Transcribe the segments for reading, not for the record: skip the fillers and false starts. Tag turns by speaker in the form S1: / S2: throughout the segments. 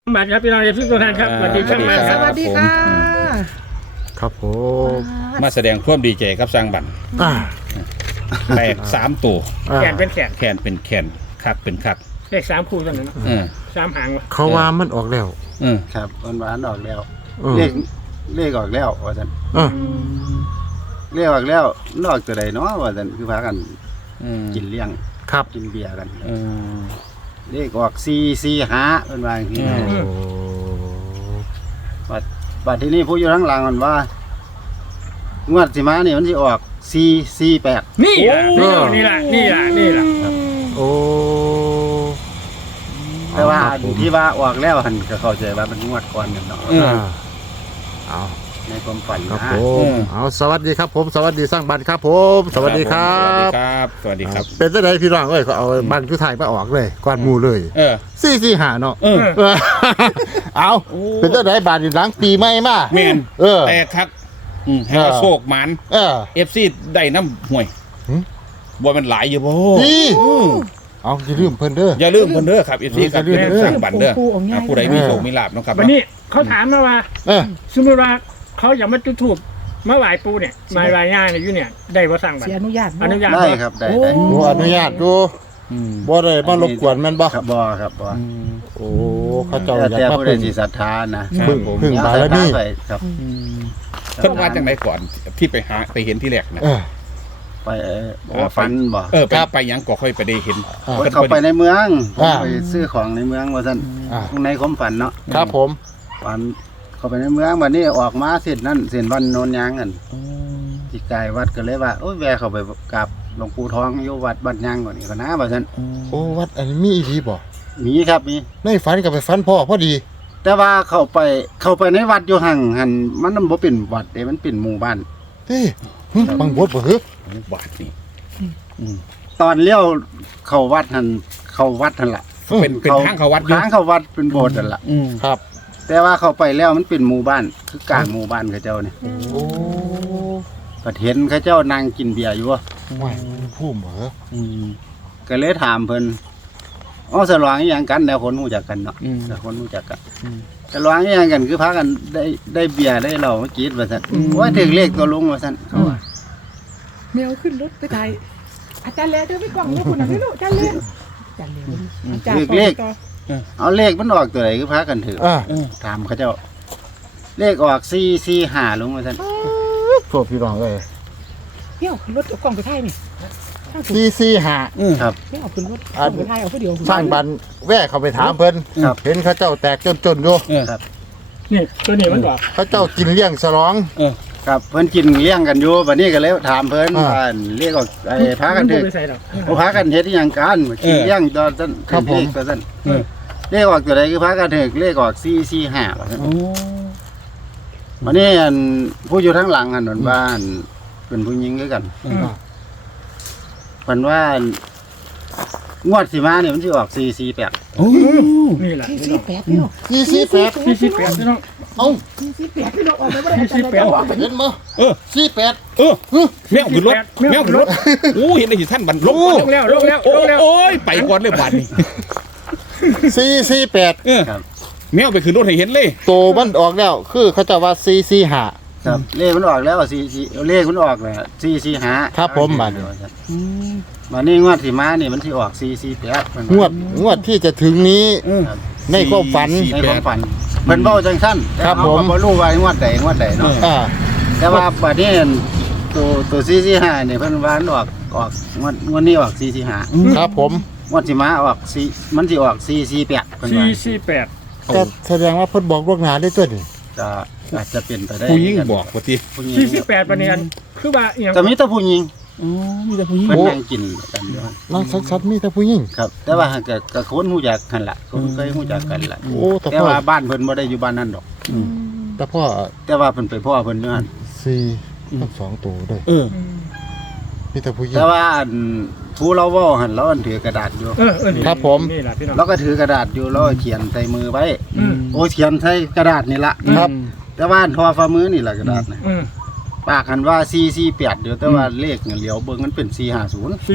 S1: บัตรครับพี่น้องทุกท่านครับสวัสดีครับ
S2: สวัสดีค่ะ
S3: ครับผม
S4: มาแสดงความดีใจกับสร้างบัน
S3: อ่า
S4: แตก3 ตัว
S1: แขนเป็นแขน
S4: แขนเป็นแขนคักเป็นคัก
S1: เลข3คู่เท่านั้นเนาะ
S4: เออ
S1: 3หางวะ
S3: เขาว่ามันออกแล้ว
S4: เออ
S2: ครับหวานออกแล้ว
S3: เออ
S2: เลขออกแล้วว่าซั่น
S3: เออ
S2: เลขออกแล้วนอกตัวใดเนาะว่าซั่นคือพากัน กินเลี้ยง
S3: ครับ
S2: กินเบียร์กัน
S4: เออ
S2: เลขออก445เพิ่นว่าอย่างนี้
S3: โอ้
S2: บัดทีนี้ผู้อยู่ข้างหลังมันว่างวดสิมานี่มันสิออก448
S1: นี่ล่ะนี่ล่ะนี่ล่ะนี่ล่ะ
S3: โอ้
S2: แต่ว่า
S3: ครับผม
S2: ที่ว่าออกแล้วหันก็เข้าใจว่ามันงวดก่อนนั่นเนาะ
S4: เออ
S3: อ่าเอา
S2: ในความฝัน
S3: ครับ
S2: นะ
S3: ผมเอาสวัสดีครับผมสวัสดีสร้างบันครับผมสวัสดีครั
S4: สวัสดี
S3: บ
S4: ครับ สวัสดีครับ
S3: เป็นจังไดพี่น้องเอ้ยเขาเอาบันคือไทยมาออกเลยก่อนหมู่เลย
S4: เออ
S3: 445เนาะ
S4: เออ
S3: เออเอาเป็นจังไดบานอยู่หลังปีใหม่มา
S4: แม่น
S3: เออ
S4: แตกคักให้เราโชคหมัน
S3: เออ
S4: FC ได้น้ำห่วย
S3: หึ
S4: บ่มันหลายอยู่บ่
S3: นี่เอาอย่าลืมเพิ่นเด้อ
S4: อย่าลืมเพิ่นเด้อครับ FC ครับ
S3: อย่าลืมเด้อ
S4: สร้างบันเด้อผู้ใดมีโชคมีลาภเนาะครับ
S1: วันนี้เขาถามมาว่า
S3: เออ
S1: สมมติว่าเขาอยากมาจุดธูปมาไหว้ปู่เนี่ยมาไหว้ย่าเนี่ยอยู่เนี่ยได้บ่สั่งบัตร
S5: เสียอนุญาต
S1: อนุญาต
S2: ได้
S1: บ่
S2: ครับได้
S5: โอ้
S2: ได้
S3: บ่อนุญาตอยู่
S4: อืม
S3: บ่ได้มารบกวนแม่นบ่
S2: ครับบ่ครับบ่
S3: โอ้เขาเจ้าอยาก
S2: แต่
S3: มา
S2: ผู้ใด
S3: พึ่ง
S2: สิศรัทธานะ
S3: พึ่งบารมี
S2: ไปครับ
S4: เพิ่นว่าจังไดก่อนที่ไปเห็นที่แรกนะ
S3: เออ
S2: ไปฝันบ่
S4: เออไปหยังก็ค่อยไปได้เห็น
S3: อ่า
S2: โอ้ยเข้าไปในเมือง
S3: อ่า
S2: ไปซื้อของในเมืองว่าซั่น
S3: อ่า
S2: ในความฝันเนาะ
S3: ครับผม
S2: ฝันเข้าไปในเมืองวันนี้ออกมาเส้นนั่นเส้นวันโนนยางกันที่กายวัดก็เลยว่าโอ้ยแวะเข้าไปกราบหลวงปู่ทองอยู่วัดบ้านยางก่อนนี่ก็นะว่าซั่น
S3: โอ้วัดอันนี้มีอีหลีบ่
S2: มีครับมี
S3: ในฝันก็ไปฝันพ่อพอดี
S2: แต่ว่าเข้าไปในวัดอยู่ห่างหันมันบ่เป็นวัดเด้มันเป็นหมู่บ้าน
S3: เฮ้ยบางบดบ่ฮึ
S4: บาทนี่
S2: ตอนเลี้ยวเข้าวัดหันล่ะ
S4: เป็นทางเขาวัดอยู่
S2: ทางเข้าวัดเป็นโบสถ์นั่นล่ะ
S3: ครับ
S2: แต่ว่าเข้าไปแล้วมันเป็นหมู่บ้านคือกลางหมู่บ้านเขาเจ้านี่
S3: โอ้
S2: ก็เห็นเขาเจ้านั่งกินเบียร์อยู่วะ
S3: ไม่พุ่มเหรอ
S2: ก็เลยถามเพิ่นอ๋อสลองอีหยังกันแล้วคนรู้จักกันเนาะแต่คนรู้จักกันสลองอีหยังกันคือพากันได้เบียร์ได้เหล้ามากินว่าซั่นว่าถึงเลขตัวลุงว่าซั่นเขาว่า
S5: เมียวขึ้นรถไปถ่ายอาจารย์เล่เจอไม่กล่องลูกคนนั้นไม่รู้อาจารย์เล่อาจารย์เล่อาจารย์ต่อ
S2: เอาเลขมันออกตัวไหนคือพากันถือ
S3: อ่า
S2: ถามเขาเจ้า เลขออก445ลุงว่าซั่น
S3: โทษพี่น้องเอ้ย
S5: เที่ยวขึ้นรถเอากล่องไปถ่ายนี่
S3: 445
S2: ครับ
S5: เที่ยวขึ้นรถกล่องไปถ่ายเอาผู้เดียว
S3: สร้างบันแว่เข้าไปถามเพิ่น
S2: ครับ
S3: เห็นเขาเจ้าแตกจนๆอยู่
S1: นี่ตัวนี้มันบอก
S3: เขาเจ้ากินเลี้ยงฉลอง
S2: ครับเพิ่นกินเลี้ยงกันอยู่บัดนี้ก็เลยถามเพิ่น
S3: อ่า
S2: ว่าเลขออกไอ้พากัน
S1: ถื
S2: ถื
S1: อ
S2: อ
S1: ไปใส่ดอก
S2: โอ้พากันเฮ็ดอีหยังกันกินเลี้ยงตอนนั้น
S3: ครับผม
S2: เลขตัวนั้นเลขออกตัวใดคือพากันถือเลขออก445ว่าซั่นวันนี้อันผู้อยู่ทางหลังอันนั้นบ้านเป็นผู้หญิงคือกันเพิ่นว่างวดสิมานี่มันสิออก448
S4: โอ้
S1: นี่แหละ
S5: 48พี่น้อง
S3: 48
S1: 48พี่น้อง
S3: เอ้า
S5: 48พี่น้องออกไปบ่ได้อาจารย์เล่ออกไป
S3: เห็นบ่
S4: เออ
S3: 48
S4: เออแมวขึ้นรถแมวขึ้นรถโอ้เห็นได้สิท่านบันลง
S1: ลงแล้วลงแล้วลงแล้ว
S4: โอ้ยไปก่อนเลยบาทนี่
S3: 448
S4: เออแมวไปขึ้นรถให้เห็นเลย
S3: โตมันออกแล้วคือเขาเจะว่า445
S2: ครับเลขมันออกแล้ว4เลขมันออกแล้ว445
S3: ครับผมบัด
S2: วันนี้งวดสิมานี่มันสิออก448
S3: งวดที่จะถึงนี้
S2: ครับ
S3: ในความฝัน
S2: ในความฝันเพิ่นเว้าจังซั่น
S3: ครับ
S2: แต่เา
S3: ผม
S2: ก็บ่รู้ว่างวดใดเนาะ
S3: อ่า
S2: แต่ว่าบัดนี้ตัว445นี่เพิ่นว่ามันออกงวดนี้ออก445
S3: ครับผม
S2: งวดสิมาออก4มันสิออก448เพิ่นว่า
S1: 448
S3: ก็แสดงว่าเพิ่นบอกล่วงหน้าได้ตัวนี่
S2: จะอาจจะเป็นไปได้
S4: ผู้หญิงบอกว่าที
S2: ผู้หญิง
S1: 48ปานนี้อันคือว่าอีหยัง
S2: ก็มีแต่ผู้หญิง
S4: อ๋อมีแต่ผู้หญิง
S2: เพิ่นนั่งกินกันอยู่หั่น
S3: นางชัดๆมีแต่ผู้หญิง
S2: ครับ แต่ว่าก็คนฮู้จักกันล่ะคนเคยฮู้จักกันล่ะ
S3: โอ้แต่
S2: แต่
S3: พ่อ
S2: ว่าบ้านเพิ่นบ่ได้อยู่บ้านนั้นดอก
S3: แต่พ่อ
S2: แต่ว่าเพิ่นไปพ่อเพิ่นอยู่หั่น
S3: 4กับ2ตัวด้วย
S4: เออ
S3: มีแต่ผู้หญิง
S2: แต่ว่าอันผู้เราเว้าหั่นเราอันถือกระดาษอยู่
S1: นี่
S3: ครับผม
S1: นี่แหละพี่น้อง
S2: เราก็ถือกระดาษอยู่แล้วก็เขียนใส่มือไว้
S1: อืม
S2: โอ้เขียนใส่กระดาษนี่ละ
S3: ครับ
S2: แต่ว่าทอฝ่ามือนี่ละกระดาษนะ
S1: อืม
S2: ปากหันว่า448เดี๋ยวแต่ว่าเลขเนี่ยเหลียวเบิ่งมันเป็น450
S1: 450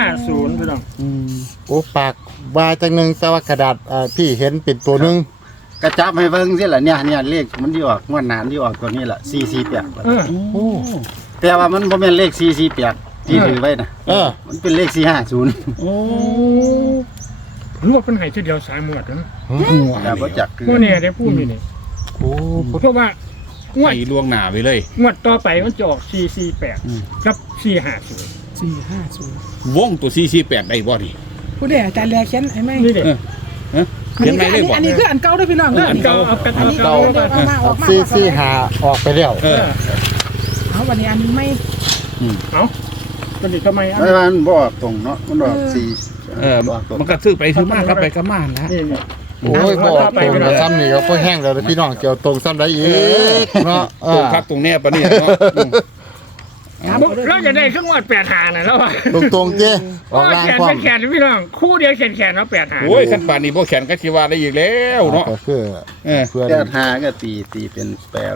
S1: พี่น้อง
S3: โอ้ปากวาจังหนึงแต่ว่ากระดาษพี่เห็นเป็นตัวหนึง
S2: กระจับให้เบิ่งสิล่ะเนี่ยเลขมันที่ออกงวดหน้าที่ออกตัวนี้ล่ะ448
S3: โอ้
S2: แต่ว่ามันบ่แม่นเลข448ที่ถือไว้นะ มันเป็นเลข450
S1: โอ้รู้ว่าเป็นไห้เดียวสายหมวดนะ
S2: แต่บ่จักคือ
S1: พวกเนี่ยได้พูดอยู่นี่
S3: โอ้
S1: เพราะว่างวด
S4: ไอ้ล่วงหน้าไปเลย
S1: งวดต่อไปมันจะออก448กับ450
S5: 450
S4: วงตัว448ได้บ่ดิ
S5: ผู้ใดอาจารย์แลเขียนให้ไหม
S1: นี่เด็ก
S5: อัน
S4: เขียน
S5: นี้
S4: ไหนเลยบ่
S5: อันนี้คืออันเก่าด้วยพี่น้องเด้อ
S1: อันเก่าเอากัน
S5: อันนี้
S1: เก่า
S5: เก่าเดี๋ยวเอามา
S3: ซีหาออกไปแล้ว
S5: เอาวันนี้อันไม่
S1: เอาตัวนี้ทำไมอัน
S2: ไม่ว่ามันบ่ออกตรงเนาะมันออก4
S4: ออกมันก็ซื้อไปซื้อมาครับไปกับมานะ
S1: นี่
S3: โอ้ยบอกตรงกับซ้ำนี่ก็พอแห้งแล้วพี่น้องเกี่ยวตรงซ้ำได้อีกเนาะ
S4: ตรงครับตรงแน่ปะเนี่ยเนาะ
S1: เราจะได้เครื่องวัด8 หาน่ะแล้วว่า
S3: ตรงๆเจ้ออกล่าง
S1: แขน
S3: ความ
S1: เป็นแขนพี่น้องคู่เดียวแขนเนาะ8 หา
S4: โอ้ยขั้นป่านนี้บ่แขนก็สิว่าได้อีกแล้วเนาะ
S3: ก็คือ
S4: เออ
S3: เพื่อน
S2: 85ก็ตีเป็น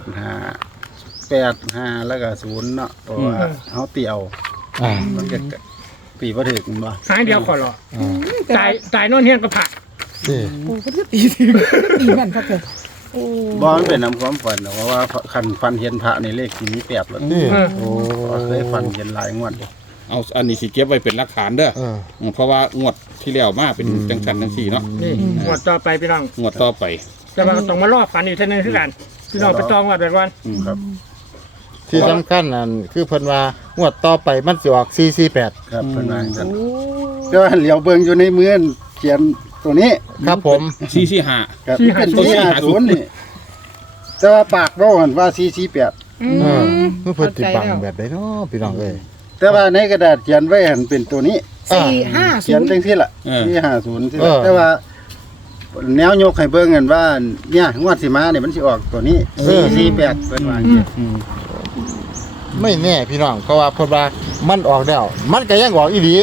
S2: 85แล้วก็0เนาะเพราะว่าเฮาตีเอา มันก็ตีบ่ถึงบ่
S1: หางเดียวขอรอตายโน่นเฮียนก็ผัก
S3: นี่
S5: โอ้ก็จะตีถึงตีแม่นครับเกิดโอ้
S2: บ่มันเป็นนำความฝันเพราะว่าคันฟันเห็นพระในเลขที่มี8แล้ว
S3: นี่
S2: โอ้เคยฟันเห็นหลายงวดอยู่
S4: เอาอันนี้สิเก็บไว้เป็นหลักฐานเด้อเพราะว่างวดที่แล้วมาเป็นจังซั่นจังซี่เนาะ
S1: นี่งวดต่อไปพี่น้อง
S4: งวดต่อไป
S1: แต่ว่าต้องมารอบฝันอีกเท่านึงคือกันพี่น้องไปจองวัดแบบวัน
S2: ครับ
S3: ที่สำคัญนั่นคือเพิ่นว่างวดต่อไปมันสิออก448
S2: ครับเพิ่นว่าจังซั่นก็เหลียวเบิ่งอยู่ในมือเขียนตัวนี้
S3: ครับผม
S4: 445
S2: ครับเป็น450นี่แต่ว่าปากเว้าหั่นว่า448
S3: คือเพิ่นสิปังแบบใดเนาะพี่น้องเอ้ย
S2: แต่ว่าในกระดาษเขียนไว้หั่นเป็นตัวนี้ เขียนจัง
S5: 450
S2: ซี่ล่ะ450ซี่ล่ะแต่ว่าแนวยกให้เบิ่งกันว่าเนี่ยงวดสิมาเนี่ยมันสิออกตัวนี้448เพิ่นว่าอย่างนี้
S3: ไม่แน่พี่น้องเพราะว่าเพิ่นว่ามันออกแล้วมันก็ยังออกอีหลี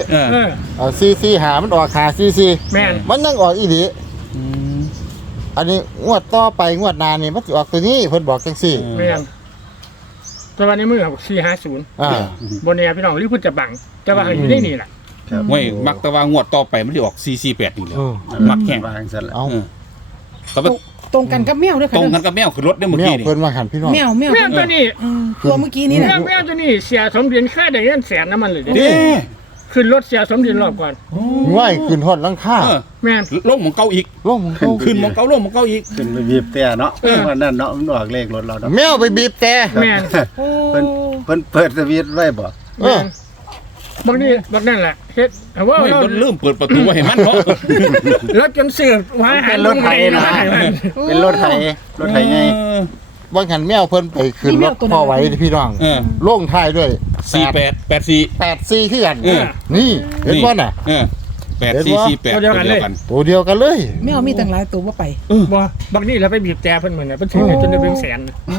S3: 445มันออก544
S1: แม่น
S3: มันยังออกอีหลีอันนี้งวดต่อไปงวดหน้านี่มันสิออกตัวนี้เพิ่นบอกจังซี่
S1: แม่นแต่วันนี้มือของ450 บนแนวพี่น้องรีบพูดจะบังจะว่าอยู่ได้นี่แหละ
S2: ครับ
S4: ไม่มักแต่ว่างวดต่อไปมันสิออก448นี่แหละมักแข่ง
S2: วางซั่นล่ะ
S3: เอา
S4: แต่ว่า
S5: ตรงกันกับแมวด้วยค่ะ
S4: ตรงกันกับแมวขึ้นรถได้เมื่อ
S3: แมว
S4: กี้นี่
S3: เพิ่นว่าหันพี่น้อง
S5: แมว
S1: แม่ตัวนี้
S5: ตัวเมื่อกี้นี้
S1: แม่
S5: นะ
S1: แม่ตัวนี้เสียสมเด็จค่าได้เงินแสนน้ำมันเลยเด้
S4: เด้
S1: ขึ้นรถเสียสมเด็จรอบก่อน
S3: ง่ายขึ้นฮอดหลังคา
S1: แม่น
S4: ลงหมองเก่าอีก
S3: ลงเขา
S4: ขึ้นหมองเก่าลงหมองเก่าอีก
S2: ขึ้นไปบีบแต่เนาะวันนั้นเนาะมันออกเลขรถเราเนาะ
S3: แมวไปบีบแต่
S1: แม่น
S5: โอ้
S2: เพิ่นเปิดสวิตช์ไว้บ่
S3: เออ
S1: บางนี่บางนั่นแหละเฮ็ดว่า
S4: ไม่
S1: เรา
S4: บ่ลืมเปิดประตูไว้ให้มันเนาะ
S1: รถจนเสื่อมว่าหายรถไถนะ
S2: เป็นรถไถไง
S3: บางหันแมวเพิ่นไปขึ้นรถพ่อไว้พี่น้องลงท้ายด้วย
S4: 4884
S3: 84คือกัน
S4: เออ
S3: นี่เห็นบ่น่ะ
S4: 8448เดียวกัน
S3: ตัวเดียวกันเลย
S5: แมวมีตั้งหลายตัวว่าไป
S1: บ่บางนี่เราไปบีบแต่เพิ่นเหมือนน่ะเพิ่นถึงให้จนได้เป็นแสน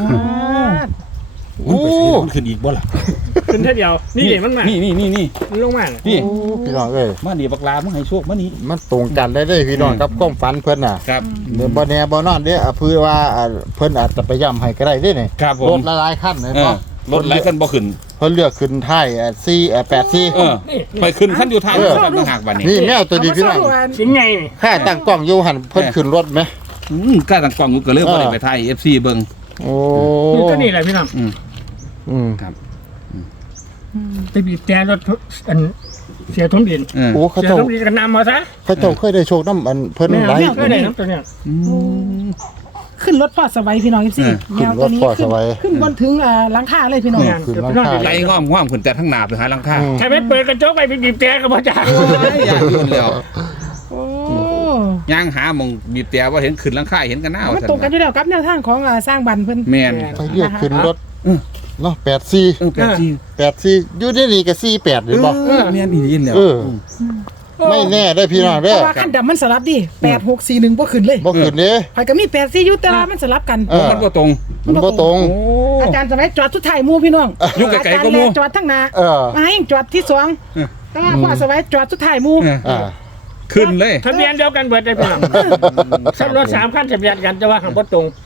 S4: โอ้มันขึ้นอีกบ่ล่ะ
S1: ขึ้นแค่เดียวนี่มันมา
S4: นี่
S1: มันลงมา
S4: นี่
S3: โอ้พี่น้องเอ้ย
S4: มานี่บักลามึงให้โชคมานี่
S3: มันตรงกันได้เลยพี่น้องกับความฝันเพิ่นน่ะ
S4: ครับ
S3: เดี๋ยวบ่แน่บ่นอนเด้อเพื่อว่าเพิ่นอาจจะไปย้ำให้ก็ได้เด้นี่
S4: ครับผ
S3: ร
S4: ม
S3: ถหลายๆคันเลย
S4: เอ
S3: บ่
S4: อรถหลายคันบ่ขึ้น
S3: เพิ่นเลือกขึ้นท้าย84
S4: เออไปขึ้นคันอยู่ทางต่างหากบัดนี้
S3: นี่แมวตัวดีพี่น้อง
S1: สิงไง
S3: ค่าตั้งกล้องอยู่หันเพิ่นขึ้นรถไหม
S4: กล้าตั้งกล้องกูก็เลยบ่ได้ไปถ่าย FC เบิ่ง
S3: โอ้
S1: นี่ตัวนี้แหละพี่น้อง
S4: ครับ
S1: ไปบีบแต่รถอันเสียสมเด็จ
S3: โอ้เขา
S1: เสีย
S3: เจ้า
S1: สมเด็จก็นำมาซะ
S3: เขาเจ้าเคยได้โชคน้ำอันเพิ่นหลาย
S1: ก็ได้น้ำตัวเนี้ย
S5: ขึ้นรถพ่อสบายพี่น้องสิแมวตัวนี้ขึ้นบนถึงหลังคาเลยพี่น้อง
S3: ขึ้นหลังคา
S4: ไล่ง้อมขึ้นแต่ทั้งหน้าไปหาหลังคา
S1: ใช่ไหมเปิดกระจกไปบีบแต่ก็บ่จ่า
S4: อยากยืนแล้ว
S5: โอ้
S4: ย่างหาหมองบีบแต่ว่าเห็นขึ้นหลังคาเห็นกันหน้า
S5: มันตรงกันอยู่แล้วกับแนวทางของสร้างบันเพิ่น
S4: แม่น
S3: ไปเรียกขึ้นรถเนาะ84 84อยู่ในนี่ก็48หรือบ่
S4: แม่นอียินแล้ว
S3: ไม่แน่ได้พี่น้อง
S5: เพ
S3: เด้อ
S5: ราะว่าขั้นดำมันสลับดิ8641บ่ขึ้นเลย
S3: บ่ขึ้นเด้
S5: ไผก็มี84อยู่แต่ว่ามันสลับกัน
S4: มันบ่ตรง
S3: มันบ่ตรง
S5: อาจารย์สมัยจอดสุดท้ายหมู่พี่น้อง
S4: อยู่ไกลๆก็หมู่
S5: อาจารย์แลจอดทั้งหน้า มาให้จอดที่2แต่ว่าพ่อสมัยจอดสุดท้ายหมู่
S4: ขึ้นเลย
S1: ทะเบียนเดียวกันเบิดได้พี่น้องขับรถ3คันทะเบียนกันแต่ว่าหังบ่ตรง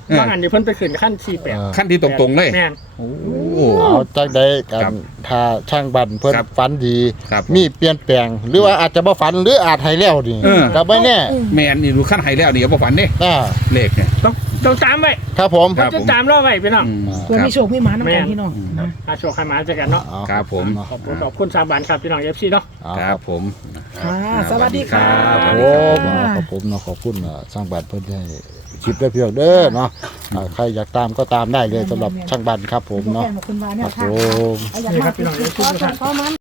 S1: บางอันนี่เพิ่นไปขึ้นขั้น48
S4: ขั้นที่ตรงๆเลย
S1: แม่น
S4: โอ้
S3: เอาจังใดกั
S4: ครั
S3: น
S4: บ
S3: ถ้าช่างบันเพิ่น
S4: ครับ
S3: ฝันดี
S4: ครับ
S3: มีเปลี่ยนแปลง หรือว่าอาจจะบ่ฝันหรืออาจให้แล้วนี่
S4: เออ
S3: ก็บ่แน่
S4: แม่นนี่ดูขั้นไฮแล้วนี่ก็บ่ฝันเด้
S3: อ่า
S4: เลขเนี่ย
S1: ต้องตามไว้
S3: ครับผม
S4: ครับ
S1: จะตามรอไว้พี่น้อง
S4: อืม
S5: ตัว
S4: ครับ
S5: มีโชคมีหมาน้ำกันพี่น้องนะ
S1: อาโชคให้มาเจอกันเนาะ
S3: เอา
S4: ครับผม
S1: ขอบคุณสามบานครับพี่น้อง FC เนาะ
S3: เอา
S4: ครับผม
S5: ค่ะสวัสดีค่ะ
S4: ครับ
S3: ขอบผมเนาะขอบคุณช่างบันเพิ่นให้คลิปได้เพียงเด้อเนาะใครอยากตามก็ตามได้เลยสำหรับช่างบันครับผมเนาะ
S5: ขอบคุณว่าแน
S3: คว รับ
S5: ทาง
S3: ผม
S5: อยากมาติดต่อกัน